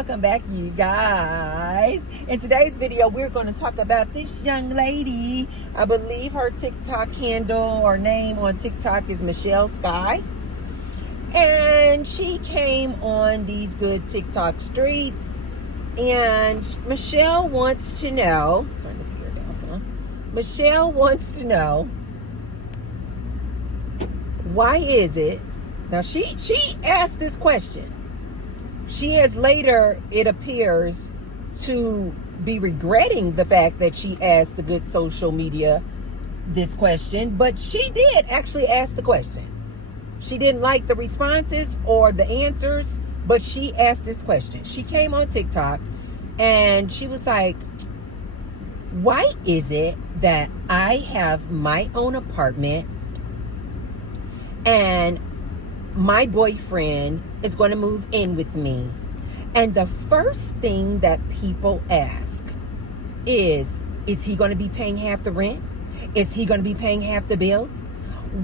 welcome back, you guys. In today's video, we're going to talk about this young lady. I believe her TikTok handle or name on TikTok is Michelle Sky. And she came on these good TikTok streets. And Michelle wants to know, turn this ear down, son. Michelle wants to know, why is it, now she asked this question. She has later, it appears, to be regretting the fact that she asked the good social media this question, but she did actually ask the question. She didn't like the responses or the answers, but she asked this question. She came on TikTok and she was like, why is it that I have my own apartment and my boyfriend is going to move in with me, and the first thing that people ask is he going to be paying half the rent? Is he going to be paying half the bills?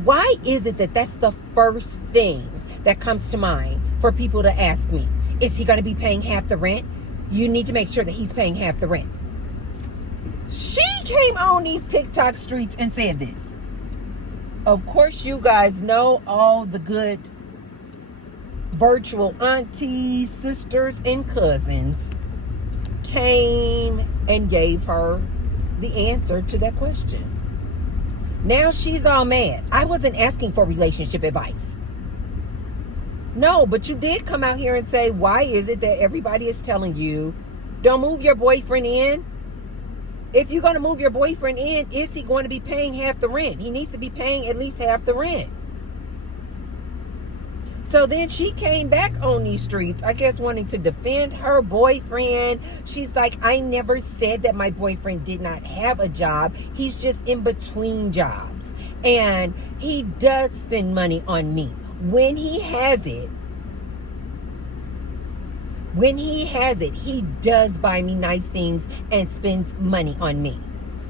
Why is it that that's the first thing that comes to mind for people to ask me? Is he going to be paying half the rent? You need to make sure that he's paying half the rent. She came on these TikTok streets and said this. Of course, you guys know all the good virtual aunties, sisters, and cousins came and gave her the answer to that question. Now she's all mad. I wasn't asking for relationship advice. No, but you did come out here and say, why is it that everybody is telling you, don't move your boyfriend in? If you're going to move your boyfriend in, is he going to be paying half the rent? He needs to be paying at least half the rent. So then she came back on these streets, I guess wanting to defend her boyfriend. She's like, I never said that my boyfriend did not have a job. He's just in between jobs. And he does spend money on me. When he has it, he does buy me nice things and spends money on me.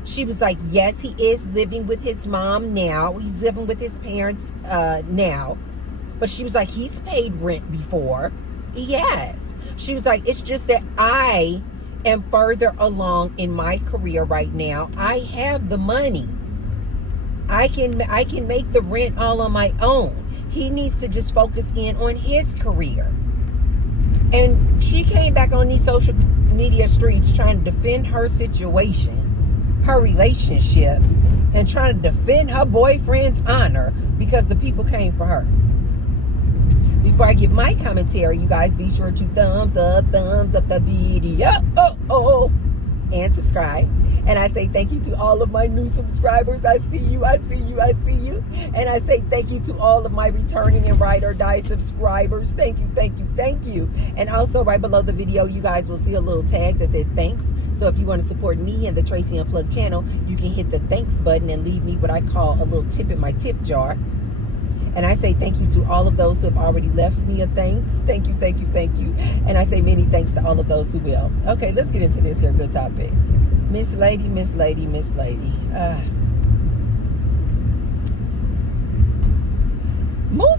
She was like, yes, he is living with his mom now. He's living with his parents now. But she was like, he's paid rent before. He has. She was like, it's just that I am further along in my career right now. I have the money. I can make the rent all on my own. He needs to just focus in on his career. And she came back on these social media streets trying to defend her situation, her relationship, and trying to defend her boyfriend's honor because the people came for her. Before I give my commentary, you guys be sure to thumbs up the video, and subscribe. And I say thank you to all of my new subscribers. I see you. And I say thank you to all of my returning and ride or die subscribers. Thank you. And also right below the video, you guys will see a little tag that says thanks. So if you want to support me and the Tracy Unplugged channel, you can hit the thanks button and leave me what I call a little tip in my tip jar. And I say thank you to all of those who have already left me a thanks. Thank you. And I say many thanks to all of those who will. Okay, let's get into this here good topic. Miss Lady. Move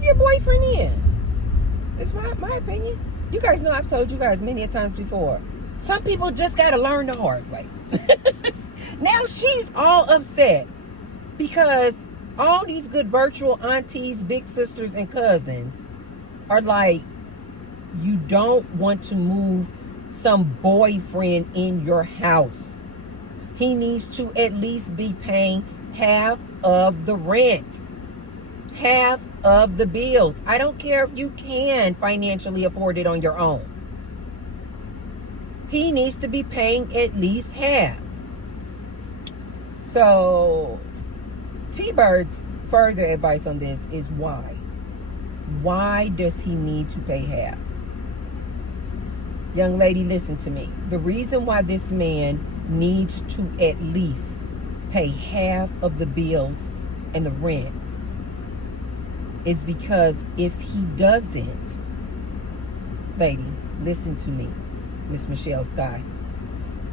your boyfriend in. It's my opinion. You guys know I've told you guys many a times before. Some people just got to learn the hard way. Now she's all upset because all these good virtual aunties, big sisters, and cousins are like, you don't want to move some boyfriend in your house. He needs to at least be paying half of the rent, half of the bills. I don't care if you can financially afford it on your own. He needs to be paying at least half. So T-Bird's further advice on this is why? Why does he need to pay half? Young lady, listen to me. The reason why this man needs to at least pay half of the bills and the rent is because if he doesn't, lady, listen to me, Miss Michelle Sky.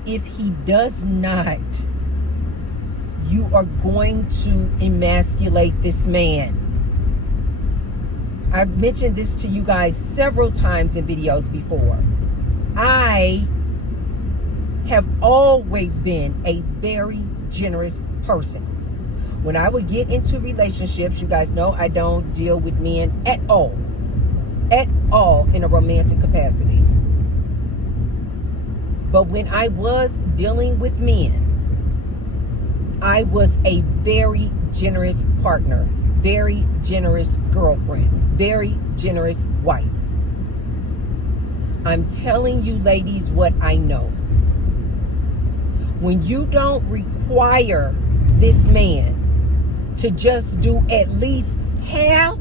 If he does not, you are going to emasculate this man. I've mentioned this to you guys several times in videos before. I have always been a very generous person. When I would get into relationships, you guys know I don't deal with men at all in a romantic capacity. But when I was dealing with men, I was a very generous partner, very generous girlfriend, very generous wife. I'm telling you, ladies, what I know. When you don't require this man to just do at least half,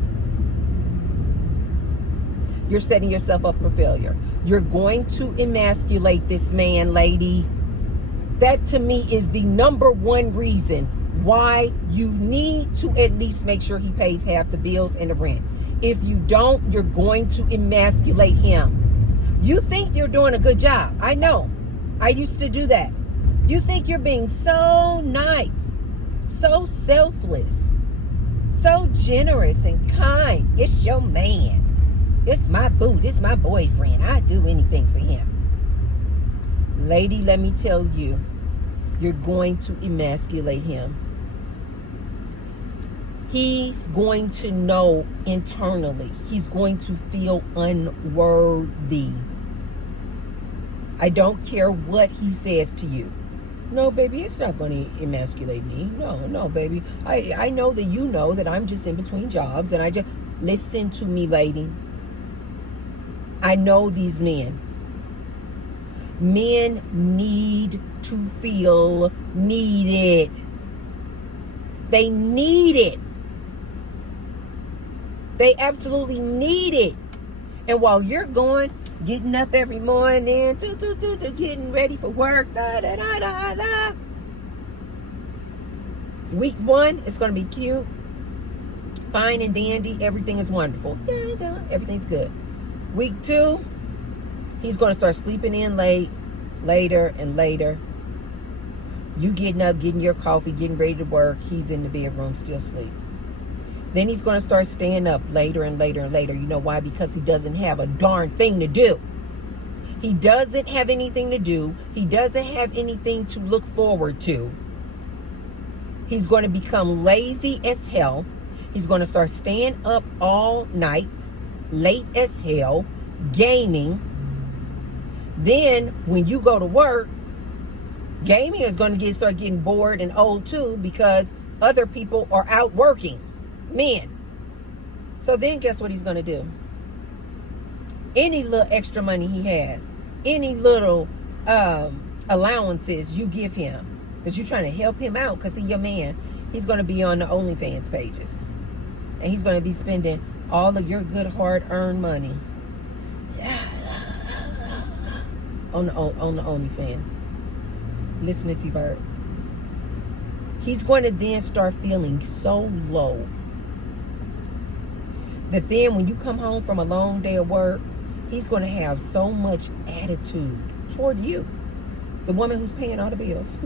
you're setting yourself up for failure. You're going to emasculate this man, lady. That to me is the number one reason why you need to at least make sure he pays half the bills and the rent. If you don't, you're going to emasculate him. You think you're doing a good job. I know. I used to do that. You think you're being so nice, so selfless, so generous and kind. It's your man. It's my boo. It's my boyfriend. I'd do anything for him. Lady, let me tell you, you're going to emasculate him. He's going to know internally. He's going to feel unworthy. I don't care what he says to you. No, baby, it's not going to emasculate me. No, baby. I know that you know that I'm just in between jobs, and I just... Listen to me, lady. I know these men. Men need to feel needed. They need it. They absolutely need it. And while you're getting up every morning, getting ready for work, week one, it's going to be cute, fine and dandy. Everything is wonderful. Everything's good. Week two, he's going to start sleeping in later and later. You getting up, getting your coffee, getting ready to work. He's in the bedroom, still asleep. Then he's going to start staying up later and later and later. You know why? Because he doesn't have a darn thing to do. He doesn't have anything to do. He doesn't have anything to look forward to. He's going to become lazy as hell. He's going to start staying up all night, late as hell, gaming. Then when you go to work, gaming is going to start getting bored and old too, because other people are out working. Men. So then guess what he's going to do? Any little extra money he has, any little allowances you give him, because you're trying to help him out because he's your man, he's going to be on the OnlyFans pages. And he's going to be spending all of your good hard-earned money on the OnlyFans. Listen to T-Bird. He's going to then start feeling so low that then when you come home from a long day of work, he's going to have so much attitude toward you, the woman who's paying all the bills.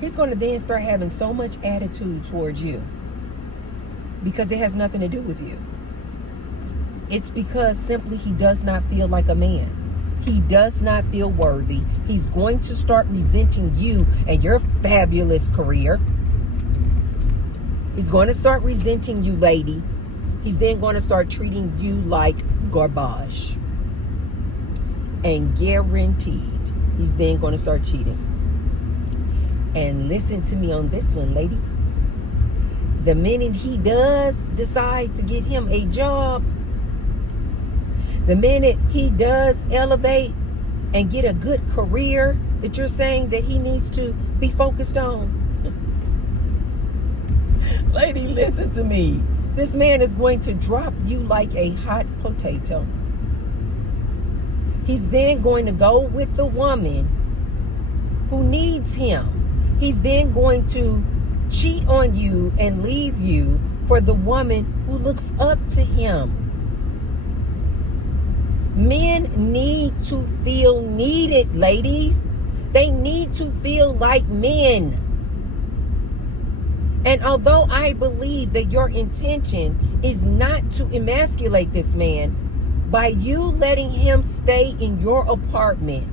He's going to then start having so much attitude towards you because it has nothing to do with you. It's because simply he does not feel like a man. He does not feel worthy. He's going to start resenting you and your fabulous career. He's going to start resenting you, lady. He's then going to start treating you like garbage. And guaranteed, he's then going to start cheating. And listen to me on this one, lady. The minute he does decide to get him a job, the minute he does elevate and get a good career that you're saying that he needs to be focused on, lady, listen to me. This man is going to drop you like a hot potato. He's then going to go with the woman who needs him. He's then going to cheat on you and leave you for the woman who looks up to him. Men need to feel needed, ladies. They need to feel like men. And although I believe that your intention is not to emasculate this man, By you letting him stay in your apartment,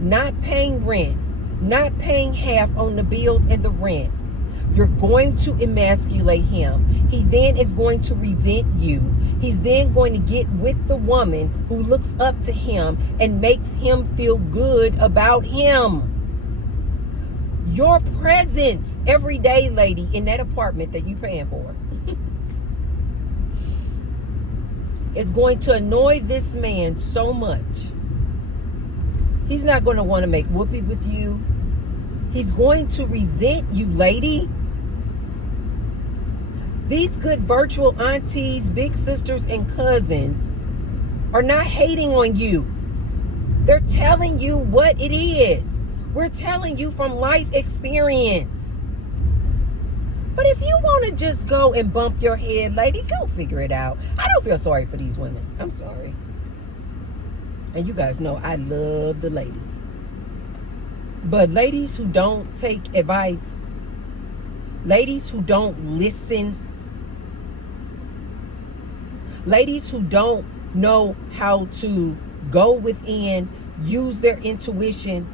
not paying rent, not paying half on the bills and the rent, you're going to emasculate him. He then is going to resent you. He's then going to get with the woman who looks up to him and makes him feel good about him. Your presence every day, lady, in that apartment that you're paying for is going to annoy this man so much. He's not going to want to make whoopee with you. He's going to resent you, lady. These good virtual aunties, big sisters, and cousins are not hating on you. They're telling you what it is. We're telling you from life experience. But if you want to just go and bump your head, lady, go figure it out. I don't feel sorry for these women. I'm sorry. And you guys know I love the ladies. But ladies who don't take advice, ladies who don't listen, ladies who don't know how to go within, use their intuition,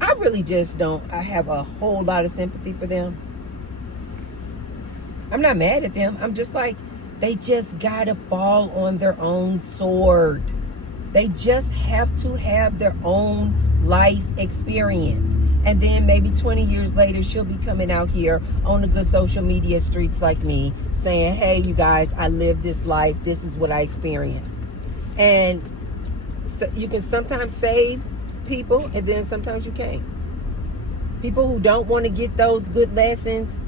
I really just don't. I have a whole lot of sympathy for them. I'm not mad at them. I'm just like, they just gotta fall on their own sword. They just have to have their own life experience. And then maybe 20 years later, she'll be coming out here on the good social media streets like me, saying, hey, you guys, I lived this life. This is what I experienced. And so you can sometimes save people, and then sometimes you can't. People who don't want to get those good lessons,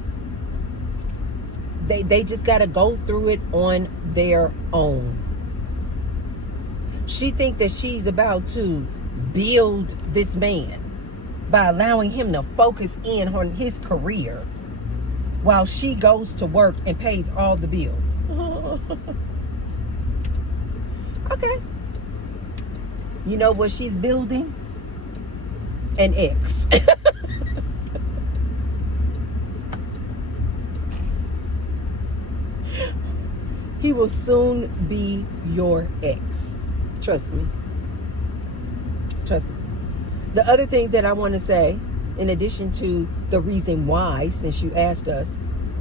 they just got to go through it on their own. She think that she's about to build this man by allowing him to focus in on his career while she goes to work and pays all the bills. Okay. You know what she's building? An ex. He will soon be your ex. Trust me. Trust me. The other thing that I want to say, in addition to the reason why, since you asked us,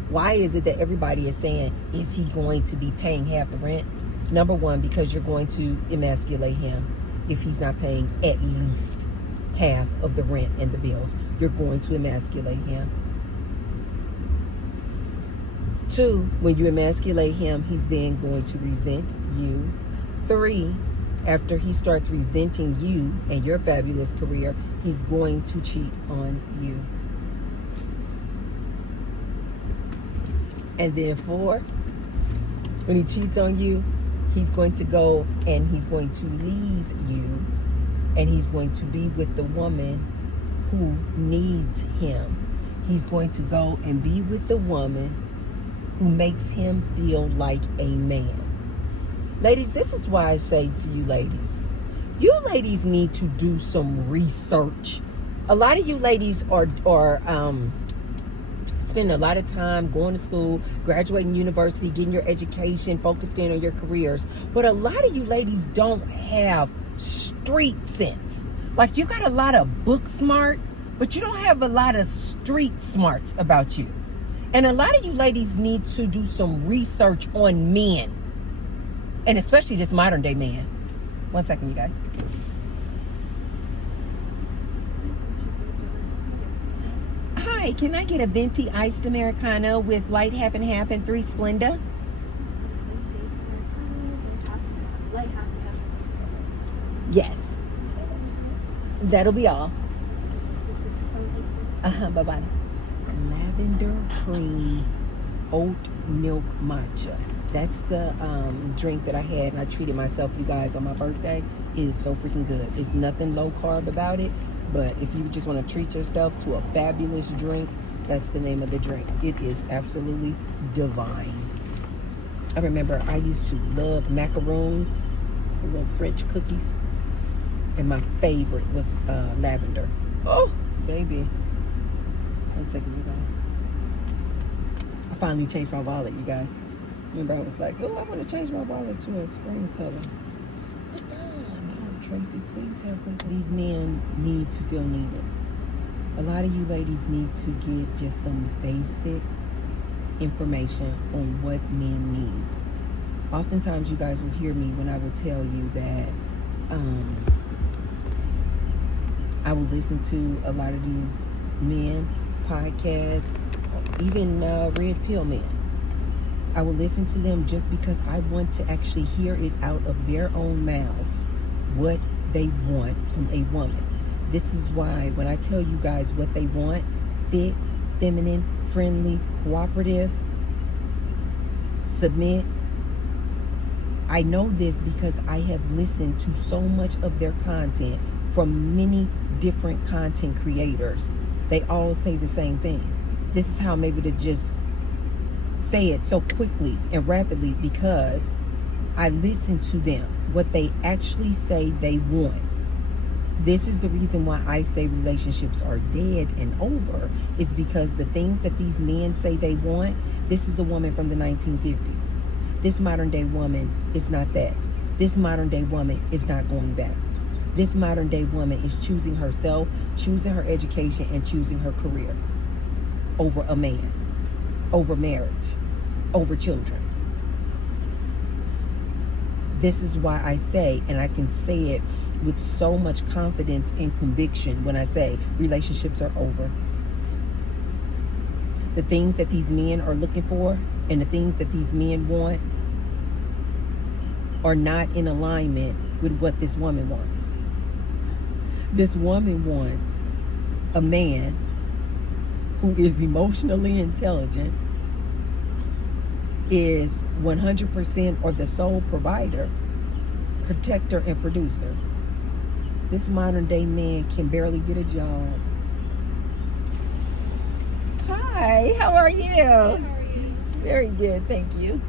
why is it that everybody is saying, is he going to be paying half the rent? Number one, because you're going to emasculate him if he's not paying at least half of the rent and the bills. You're going to emasculate him. Two, when you emasculate him, he's then going to resent you. Three, after he starts resenting you and your fabulous career, he's going to cheat on you. And then four, when he cheats on you, he's going to go and he's going to leave you, and he's going to be with the woman who needs him. He's going to go and be with the woman who makes him feel like a man. Ladies, this is why I say to you ladies, you ladies need to do some research. A lot of you ladies are spending a lot of time going to school, graduating university, getting your education, focused in on your careers. But a lot of you ladies don't have street sense. Like, you got a lot of book smart, but you don't have a lot of street smarts about you. And a lot of you ladies need to do some research on men. And especially this modern day man. One second, you guys. Hi, can I get a venti iced Americano with light half and half and 3 Splenda? Yes. That'll be all. Bye-bye. Lavender cream oat milk matcha. That's the drink that I had, and I treated myself, you guys, on my birthday. It is so freaking good. There's nothing low carb about it, but if you just want to treat yourself to a fabulous drink, that's the name of the drink. It is absolutely divine. I remember I used to love macaroons, the little French cookies, and my favorite was lavender. Oh, baby. One second, you guys. I finally changed my wallet, you guys. Remember, I was like, oh, I want to change my wallet to a spring color. Tracy, please have some. These men need to feel needed. A lot of you ladies need to get just some basic information on what men need. Oftentimes you guys will hear me when I will tell you that I will listen to a lot of these men podcasts, even red pill men. I will listen to them just because I want to actually hear it out of their own mouths what they want from a woman. This is why when I tell you guys what they want, fit, feminine, friendly, cooperative, submit, I know this because I have listened to so much of their content from many different content creators. They all say the same thing. This is how I'm able to just say it so quickly and rapidly because I listen to them, what they actually say they want. This is the reason why I say relationships are dead and over, is because the things that these men say they want, this is a woman from the 1950s. This modern day woman is not that. This modern day woman is not going back. This modern day woman is choosing herself, choosing her education, and choosing her career over a man, over marriage, over children. This is why I say, and I can say it with so much confidence and conviction when I say relationships are over. The things that these men are looking for and the things that these men want are not in alignment with what this woman wants. This woman wants a man who is emotionally intelligent, is 100% or the sole provider, protector, and producer. This modern day man can barely get a job. Hi, how are you? Good, how are you? Very good, thank you.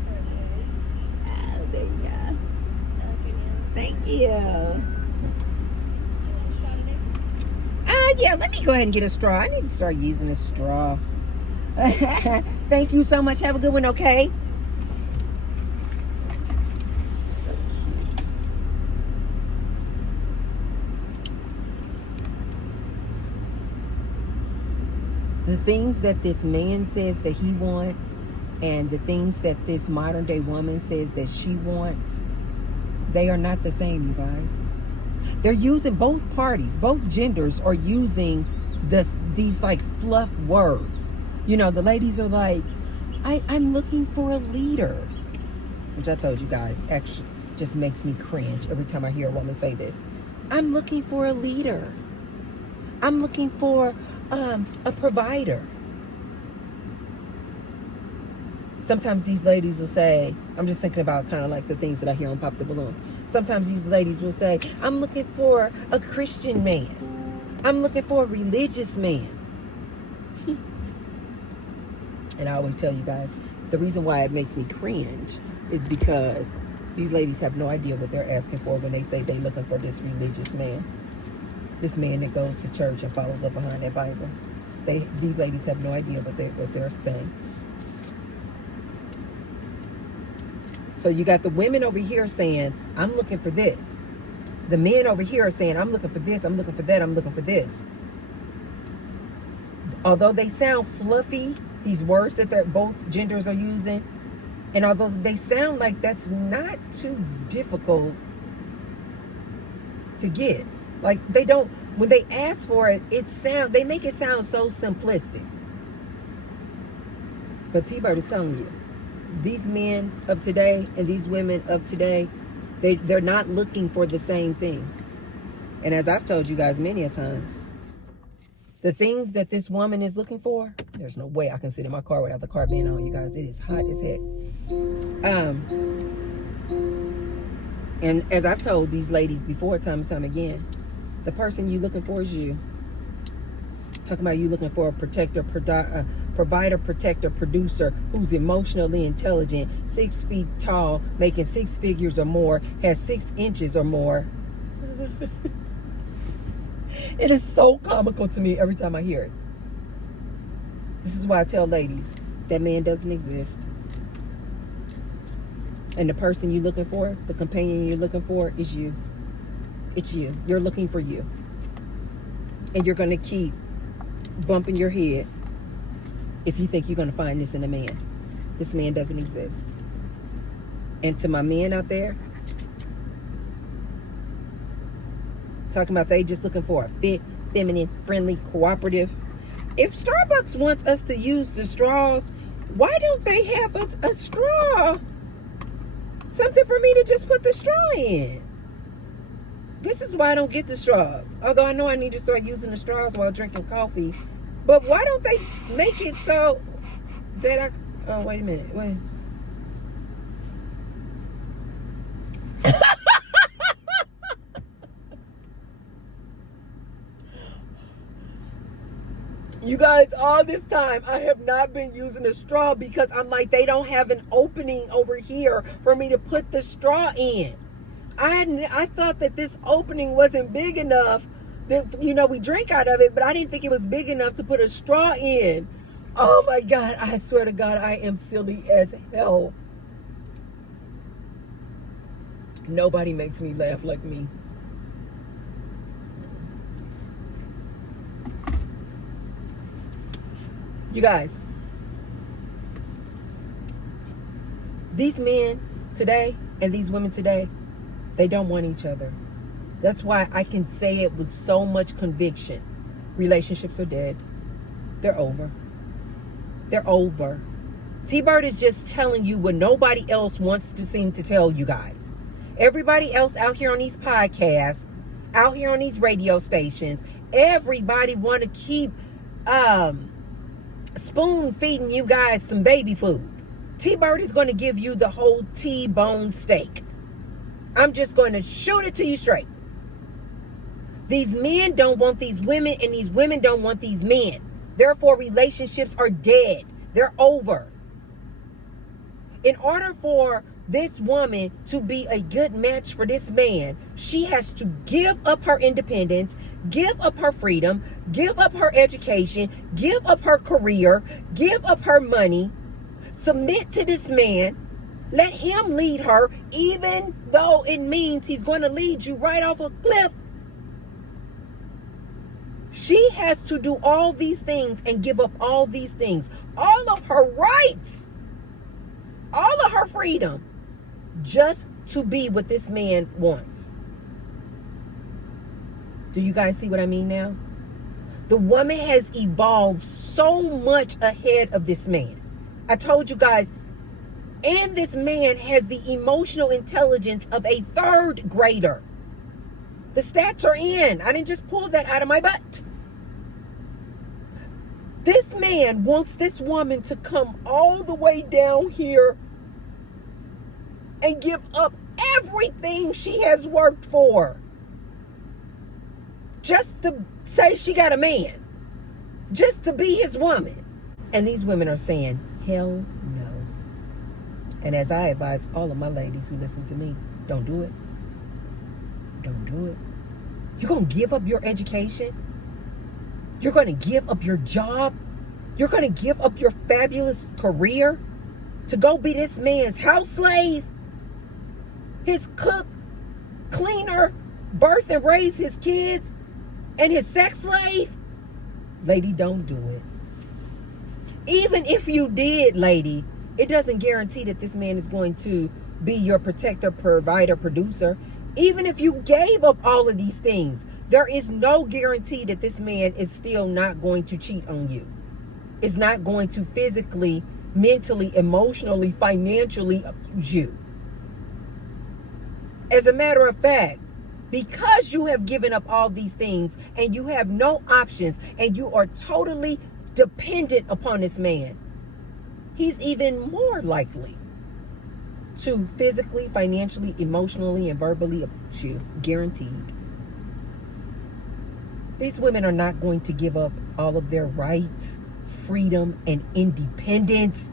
Perfect. There you go. I like your nails. Thank you. Do you want a shot of it? Yeah, let me go ahead and get a straw. I need to start using a straw. Thank you so much. Have a good one, okay? The things that this man says that he wants and the things that this modern day woman says that she wants, they are not the same, you guys. They're using, both parties, both genders are using these like fluff words. You know, the ladies are like, I'm looking for a leader. Which I told you guys actually just makes me cringe every time I hear a woman say this. I'm looking for a leader. I'm looking for a provider. Sometimes these ladies will say, I'm just thinking about kind of like the things that I hear on Pop the Balloon. Sometimes these ladies will say, I'm looking for a Christian man. I'm looking for a religious man. And I always tell you guys, the reason why it makes me cringe is because these ladies have no idea what they're asking for when they say they're looking for this religious man. This man that goes to church and follows up behind that Bible. These ladies have no idea what they're saying. So you got the women over here saying, I'm looking for this. The men over here are saying, I'm looking for this, I'm looking for that, I'm looking for this. Although they sound fluffy, these words that both genders are using, and although they sound like that's not too difficult to get. Like they don't, when they ask for it, they make it sound so simplistic. But T-Bird is telling you, these men of today and these women of today, they're not looking for the same thing. And as I've told you guys many a times, the things that this woman is looking for, there's no way I can sit in my car without the car being on, you guys. It is hot as heck. And as I've told these ladies before, time and time again, the person you looking for is you. Talking about you looking for a protector, provider, protector, producer who's emotionally intelligent, 6 feet tall, making 6 figures or more, has 6 inches or more. It is so comical to me every time I hear it. This is why I tell ladies, that man doesn't exist. And the person you're looking for, the companion you're looking for, is you. It's you. You're looking for you. And you're going to keep bumping your head if you think you're going to find this in a man. This man doesn't exist. And to my men out there, talking about they just looking for a fit, feminine, friendly, cooperative. If Starbucks wants us to use the straws, why don't they have a straw? Something for me to just put the straw in. This is why I don't get the straws. Although I know I need to start using the straws while drinking coffee. But why don't they make it so that oh, wait a minute. Wait. You guys, all this time, I have not been using a straw because I'm like, they don't have an opening over here for me to put the straw in. I thought that this opening wasn't big enough that, you know, we drink out of it, but I didn't think it was big enough to put a straw in. Oh my God, I swear to God, I am silly as hell. Nobody makes me laugh like me. You guys, these men today and these women today, they don't want each other. That's why I can say it with so much conviction. Relationships are dead. They're over. They're over. T-Bird is just telling you what nobody else wants to seem to tell you guys. Everybody else out here on these podcasts, out here on these radio stations, everybody want to keep spoon feeding you guys some baby food. T-Bird is going to give you the whole T-bone steak. I'm just going to shoot it to you straight. These men don't want these women, and these women don't want these men. Therefore, relationships are dead. They're over. In order for this woman to be a good match for this man, she has to give up her independence, give up her freedom, give up her education, give up her career, give up her money, submit to this man, let him lead her, even though it means he's going to lead you right off a cliff. She has to do all these things and give up all these things, all of her rights, all of her freedom, just to be what this man wants. Do you guys see what I mean now? The woman has evolved so much ahead of this man. I told you guys, and this man has the emotional intelligence of a third grader. The stats are in. I didn't just pull that out of my butt. This man wants this woman to come all the way down here and give up everything she has worked for just to say she got a man, just to be his woman. And these women are saying, hell no. And as I advise all of my ladies who listen to me, don't do it. Don't do it. You're going to give up your education. You're going to give up your job. You're going to give up your fabulous career to go be this man's house slave, his cook, cleaner, birth and raise his kids, and his sex slave. Lady, don't do it. Even if you did, lady, it doesn't guarantee that this man is going to be your protector, provider, producer. Even if you gave up all of these things, there is no guarantee that this man is still not going to cheat on you. Is not going to physically, mentally, emotionally, financially abuse you. As a matter of fact, because you have given up all these things and you have no options and you are totally dependent upon this man, he's even more likely to physically, financially, emotionally, and verbally abuse you. Guaranteed. These women are not going to give up all of their rights, freedom, and independence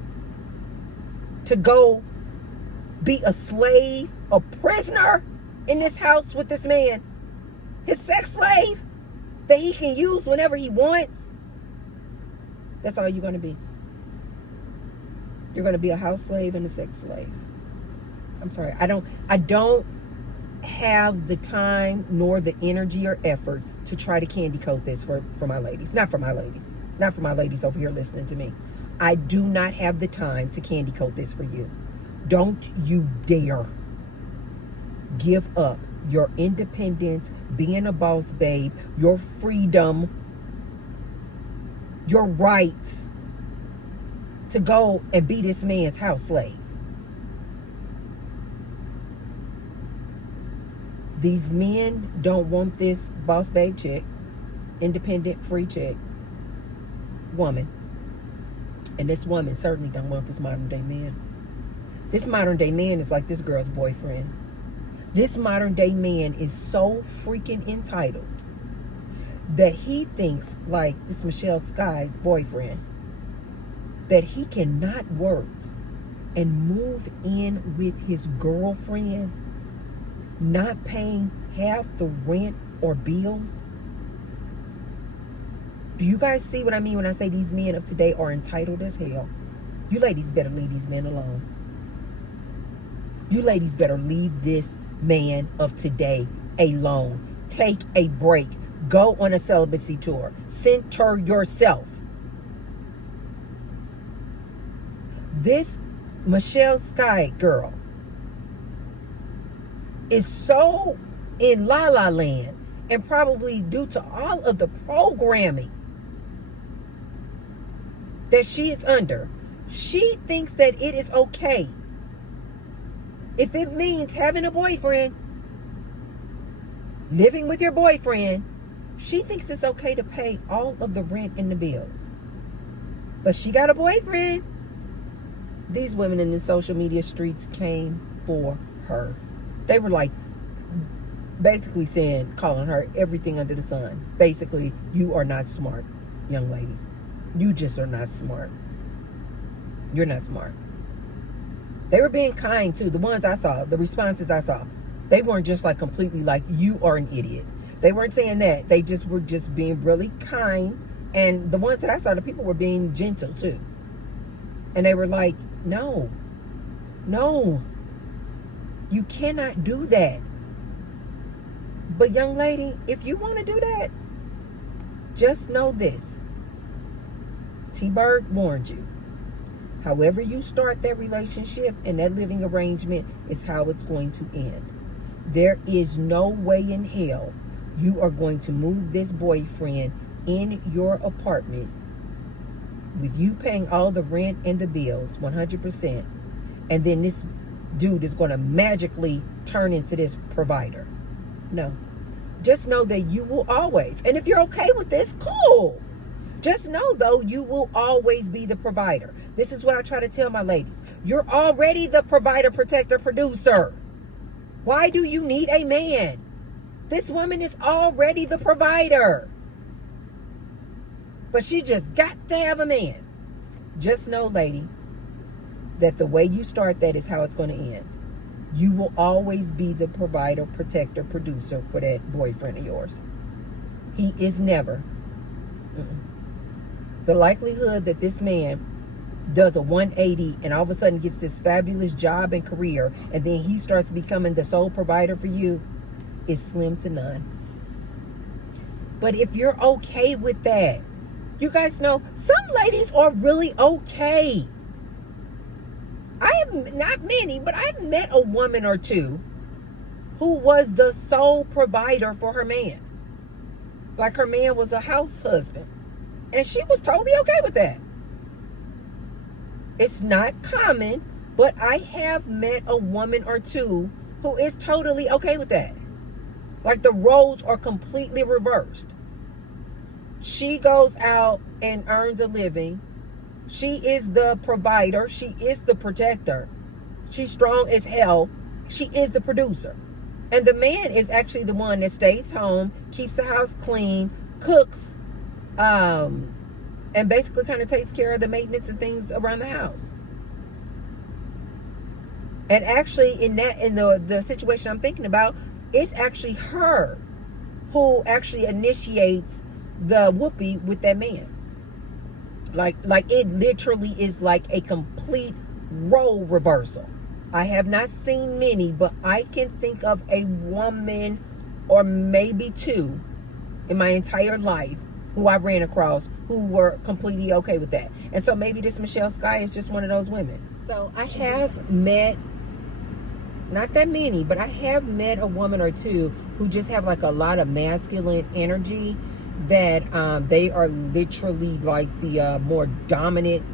to go be a slave, a prisoner in this house with this man, his sex slave that he can use whenever he wants. That's all you're going to be. You're going to be a house slave and a sex slave. I'm sorry. I don't have the time nor the energy or effort to try to candy coat this for my ladies. Not for my ladies. Not for my ladies over here listening to me. I do not have the time to candy coat this for you. Don't you dare give up your independence, being a boss babe, your freedom, your rights to go and be this man's house slave. These men don't want this boss babe chick, independent, free chick, woman. And this woman certainly don't want this modern day man. This modern day man is like this girl's boyfriend. This modern day man is so freaking entitled that he thinks, like this Michelle Sky's boyfriend, that he cannot work and move in with his girlfriend, not paying half the rent or bills. Do you guys see what I mean when I say these men of today are entitled as hell? You ladies better leave these men alone. You ladies better leave this man of today alone. Take a break. Go on a celibacy tour. Center yourself. This Michelle Sky girl is so in La La Land, and probably due to all of the programming that she is under, she thinks that it is okay. If it means having a boyfriend, living with your boyfriend, she thinks it's okay to pay all of the rent and the bills. But she got a boyfriend. These women in the social media streets came for her. They were like basically saying, calling her everything under the sun. Basically, you are not smart, young lady. You just are not smart. You're not smart. They were being kind too. The ones I saw, the responses I saw, they weren't just like completely like, you are an idiot. They weren't saying that. They just were just being really kind. And the ones that I saw, the people were being gentle too. And they were like, no, you cannot do that. But young lady, if you want to do that, just know this. T-Bird warned you. However you start that relationship and that living arrangement is how it's going to end. There is no way in hell you are going to move this boyfriend in your apartment with you paying all the rent and the bills 100%, and then this dude is going to magically turn into this provider. No. Just know that you will always, and if you're okay with this, cool. Just know, though, you will always be the provider. This is what I try to tell my ladies. You're already the provider, protector, producer. Why do you need a man? This woman is already the provider. But she just got to have a man. Just know, lady, that the way you start that is how it's going to end. You will always be the provider, protector, producer for that boyfriend of yours. He is never. The likelihood that this man does a 180 and all of a sudden gets this fabulous job and career, and then he starts becoming the sole provider for you, is slim to none. But if you're okay with that, you guys know some ladies are really okay. I have, not many, but I've met a woman or two who was the sole provider for her man. Like her man was a house husband. And she was totally okay with that. It's not common, but I have met a woman or two who is totally okay with that. Like the roles are completely reversed. She goes out and earns a living. She is the provider. She is the protector. She's strong as hell. She is the producer. And the man is actually the one that stays home, keeps the house clean, cooks, and basically kind of takes care of the maintenance and things around the house. And actually in the situation I'm thinking about, it's actually her who actually initiates the whoopee with that man. Like it literally is like a complete role reversal. I have not seen many, but I can think of a woman or maybe two in my entire life who I ran across who were completely okay with that. And so maybe this Michelle Sky is just one of those women. So I have met, not that many, but I have met a woman or two who just have like a lot of masculine energy, that they are literally like the more dominant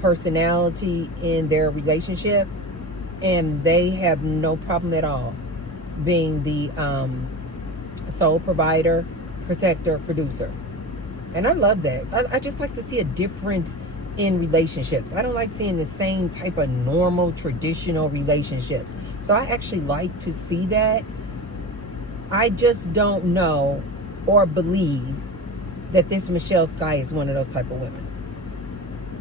personality in their relationship, and they have no problem at all being the sole provider, protector, producer. And I love that. I just like to see a difference in relationships. I don't like seeing the same type of normal, traditional relationships. So I actually like to see that. I just don't know or believe that this Michelle Sky is one of those type of women.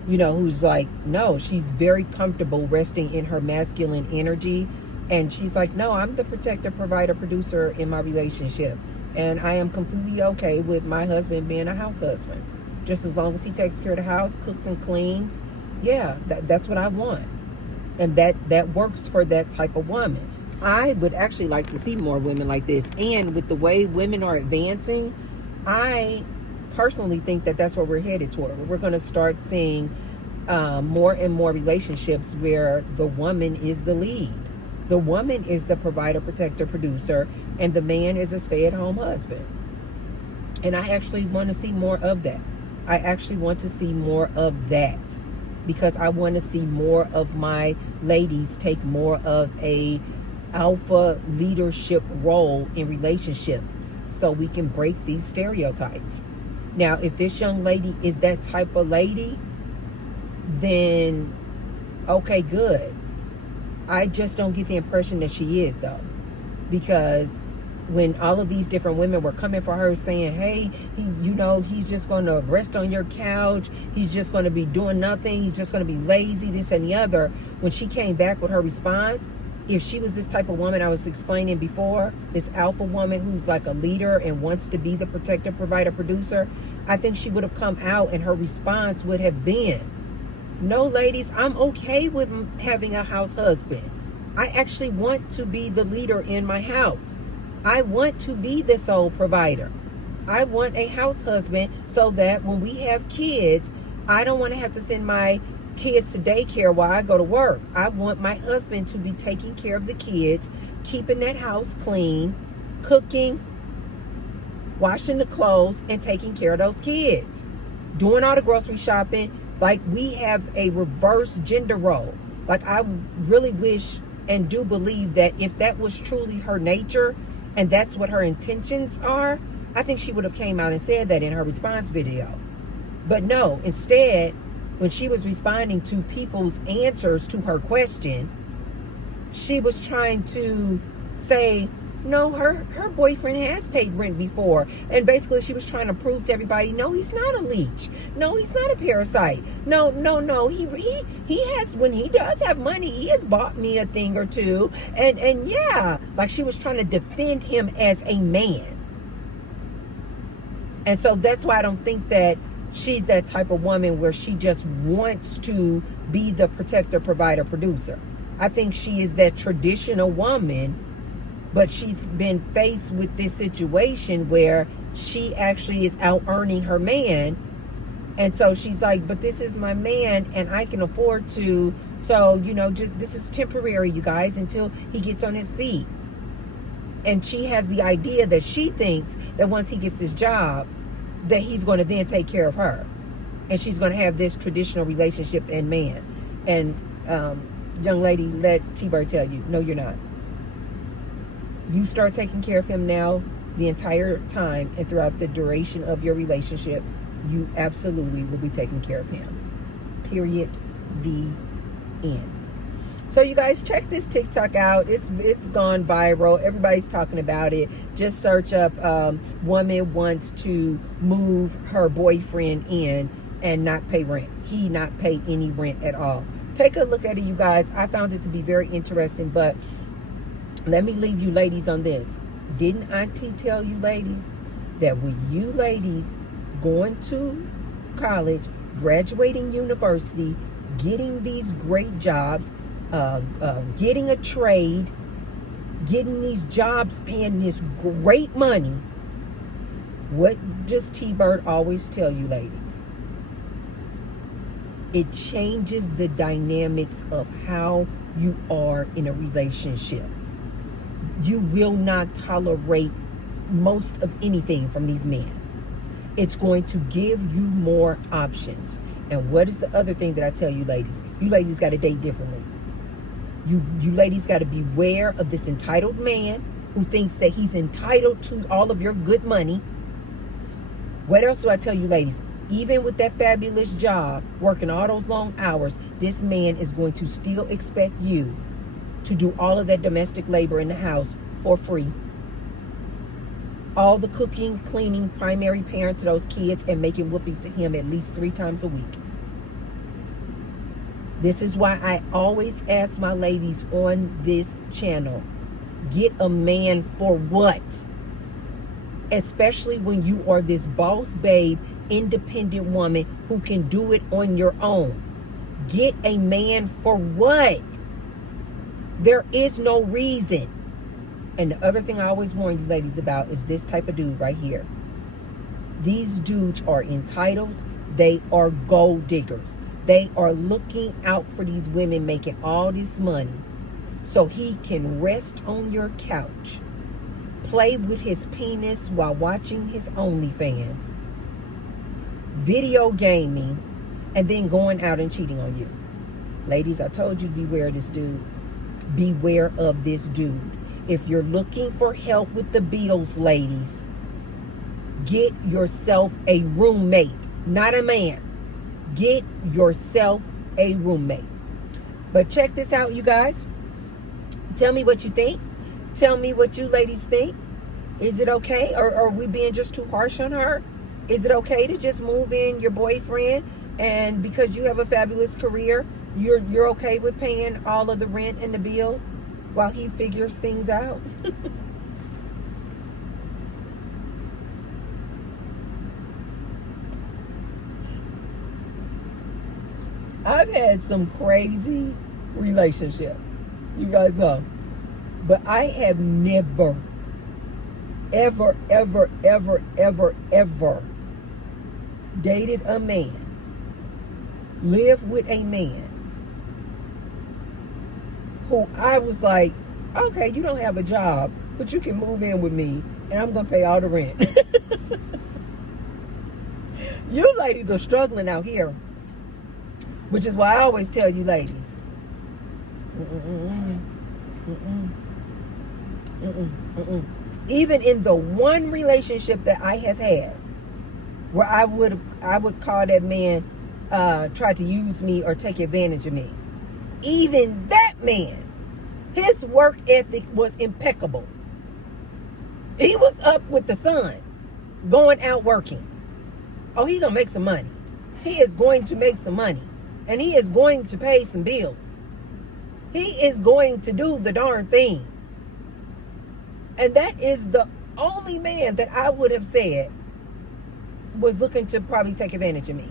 You know, who's like, no, she's very comfortable resting in her masculine energy. And she's like, no, I'm the protector, provider, producer in my relationship. And I am completely okay with my husband being a house husband. Just as long as he takes care of the house, cooks and cleans. Yeah, that's what I want. And that works for that type of woman. I would actually like to see more women like this. And with the way women are advancing, I personally think that that's where we're headed toward. We're going to start seeing more and more relationships where the woman is the lead. The woman is the provider, protector, producer, and the man is a stay-at-home husband. And I actually want to see more of that. I actually want to see more of that, because I want to see more of my ladies take more of a alpha leadership role in relationships, so we can break these stereotypes. Now, if this young lady is that type of lady, then okay, good. I just don't get the impression that she is, though, because when all of these different women were coming for her saying, hey, he's just going to rest on your couch, he's just going to be doing nothing, he's just going to be lazy, this and the other, when she came back with her response, if she was this type of woman I was explaining before, this alpha woman who's like a leader and wants to be the protector, provider, producer, I think she would have come out and her response would have been, no, ladies, I'm okay with having a house husband. I actually want to be the leader in my house. I want to be the sole provider. I want a house husband so that when we have kids, I don't want to have to send my kids to daycare while I go to work. I want my husband to be taking care of the kids, keeping that house clean, cooking, washing the clothes, and taking care of those kids, doing all the grocery shopping. Like, we have a reverse gender role. Like, I really wish and do believe that if that was truly her nature and that's what her intentions are, I think she would have came out and said that in her response video. But no, instead, when she was responding to people's answers to her question, she was trying to say, no, her boyfriend has paid rent before. And basically she was trying to prove to everybody, no, he's not a leech. No, he's not a parasite. No. He has, when he does have money, he has bought me a thing or two. And yeah, like she was trying to defend him as a man. And so that's why I don't think that she's that type of woman where she just wants to be the protector, provider, producer. I think she is that traditional woman, but she's been faced with this situation where she actually is out earning her man. And so she's like, but this is my man and I can afford to. So, just this is temporary, you guys, until he gets on his feet. And she has the idea that she thinks that once he gets this job, that he's going to then take care of her. And she's going to have this traditional relationship and man. And young lady, let T-Bird tell you, no, you're not. You start taking care of him now the entire time and throughout the duration of your relationship, you absolutely will be taking care of him. Period. The end. So you guys, check this TikTok out. It's gone viral. Everybody's talking about it. Just search up woman wants to move her boyfriend in and not pay rent. He not pay any rent at all. Take a look at it, you guys. I found it to be very interesting, but let me leave you ladies on this. Didn't Auntie tell you ladies that when you ladies going to college, graduating university, getting these great jobs, getting a trade, getting these jobs paying this great money. What does T-Bird always tell you, ladies? It changes the dynamics of how you are in a relationship. You will not tolerate most of anything from these men. It's going to give you more options. And what is the other thing that I tell you, ladies? You ladies got to date differently. You ladies got to beware of this entitled man who thinks that he's entitled to all of your good money. What else do I tell you, ladies? Even with that fabulous job, working all those long hours, this man is going to still expect you to do all of that domestic labor in the house for free. All the cooking, cleaning, primary parent to those kids, and making whoopee to him at least 3 times a week. This is why I always ask my ladies on this channel, get a man for what? Especially when you are this boss babe, independent woman who can do it on your own. Get a man for what? There is no reason. And the other thing I always warn you ladies about is this type of dude right here. These dudes are entitled. They are gold diggers. They are looking out for these women making all this money so he can rest on your couch, play with his penis while watching his OnlyFans, video gaming, and then going out and cheating on you. Ladies, I told you to beware of this dude. Beware of this dude. If you're looking for help with the bills, ladies, get yourself a roommate, not a man. Get yourself a roommate. But check this out, you guys. Tell me what you think. Tell me what you ladies think. Is it okay? Or are we being just too harsh on her? Is it okay to just move in your boyfriend and because you have a fabulous career, you're okay with paying all of the rent and the bills while he figures things out? I've had some crazy relationships, you guys know, but I have never, ever, ever, ever, ever, ever dated a man, lived with a man who I was like, okay, you don't have a job, but you can move in with me and I'm going to pay all the rent. You ladies are struggling out here. Which is why I always tell you ladies, even in the one relationship that I have had, where I would call that man try to use me or take advantage of me, even that man, his work ethic was impeccable. He was up with the sun, going out working. Oh, he's gonna make some money. He is going to make some money. And he is going to pay some bills. He is going to do the darn thing. And that is the only man that I would have said was looking to probably take advantage of me.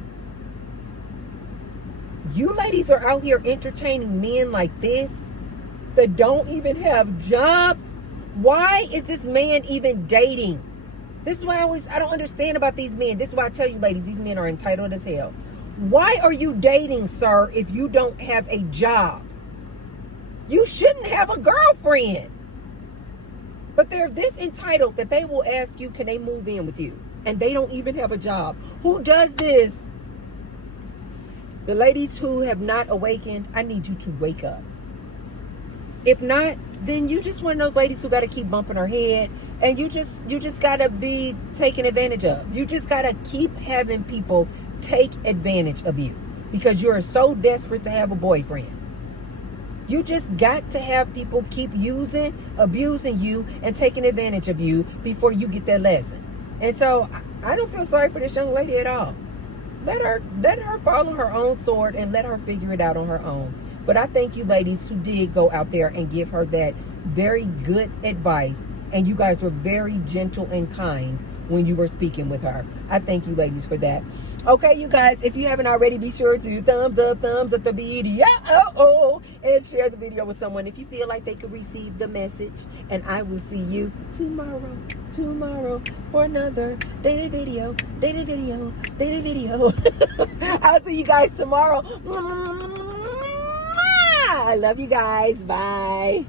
You ladies are out here entertaining men like this that don't even have jobs. Why is this man even dating? This is why I don't understand about these men. This is why I tell you ladies, these men are entitled as hell. Why are you dating, sir, if you don't have a job? You shouldn't have a girlfriend. But they're this entitled that they will ask you, can they move in with you? And they don't even have a job. Who does this? The ladies who have not awakened, I need you to wake up. If not, then you just one of those ladies who got to keep bumping her head. And you just got to be taken advantage of. You just got to keep having people take advantage of you because you're so desperate to have a boyfriend. You just got to have people keep using, abusing you, and taking advantage of you before you get that lesson. And so I don't feel sorry for this young lady at all. Let her follow her own sword and let her figure it out on her own. But I thank you ladies who did go out there and give her that very good advice. And you guys were very gentle and kind when you were speaking with her. I thank you ladies for that. Okay, you guys, if you haven't already, be sure to thumbs up the video and share the video with someone if you feel like they could receive the message. And I will see you tomorrow for another daily video. I'll see you guys tomorrow. I love you guys. Bye.